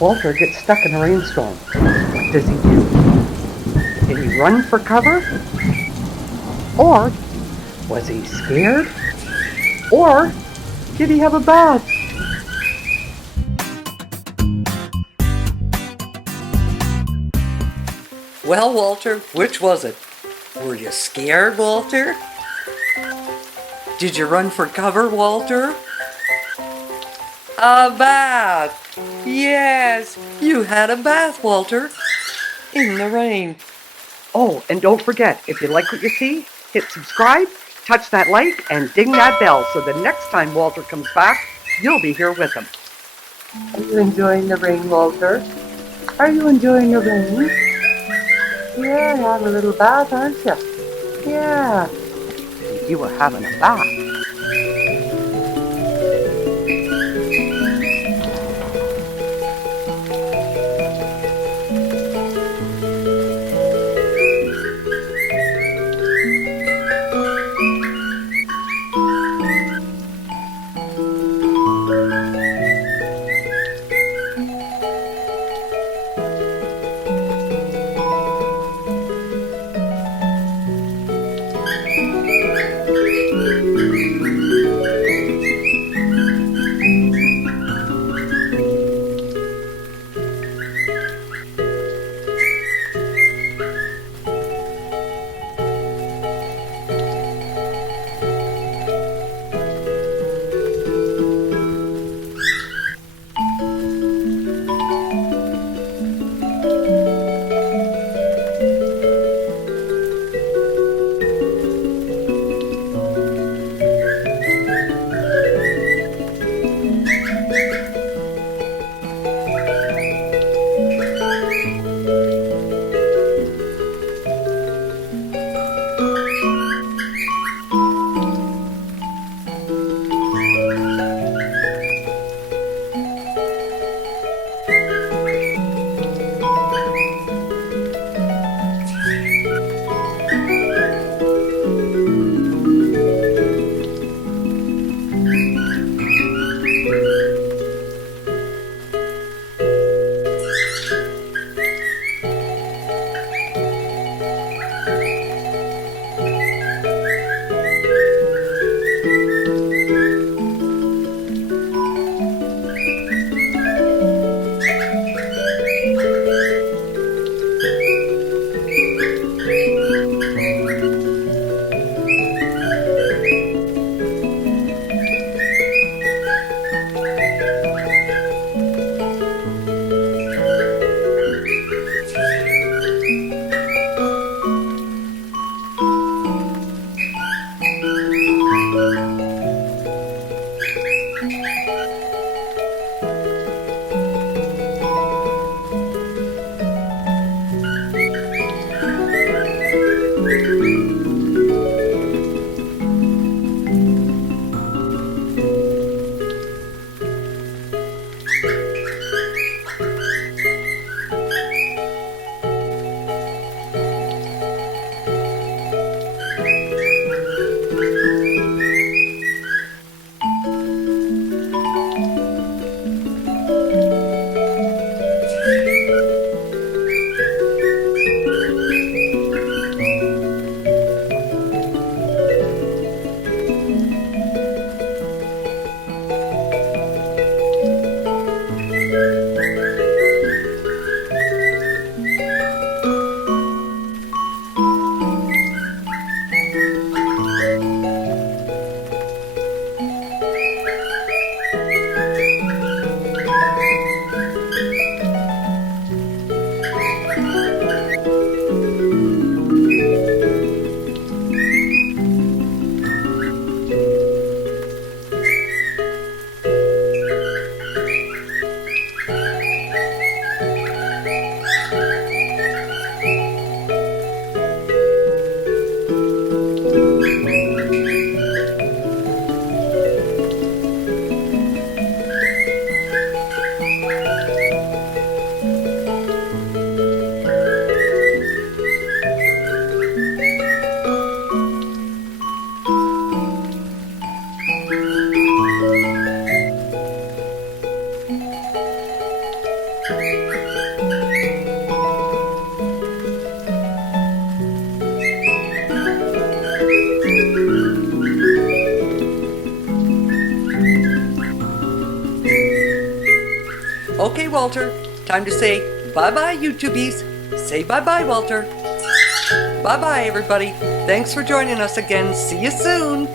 Walter gets stuck in a rainstorm. What does he do? Did he run for cover? Or was he scared? Or did he have a bath? Well, Walter, which was it? Were you scared, Walter? Did you run for cover, Walter? A bath! Yes, you had a bath, Walter. In the rain. Oh, and don't forget, if you like what you see, hit subscribe, touch that like, and ding that bell so the next time Walter comes back, you'll be here with him. Are you enjoying the rain, Walter? Are you enjoying the rain? Yeah, have a little bath, aren't you? Yeah. You were having a bath. Okay, Walter, time to say bye-bye, YouTubies. Say bye-bye, Walter. Bye-bye, everybody. Thanks for joining us again. See you soon.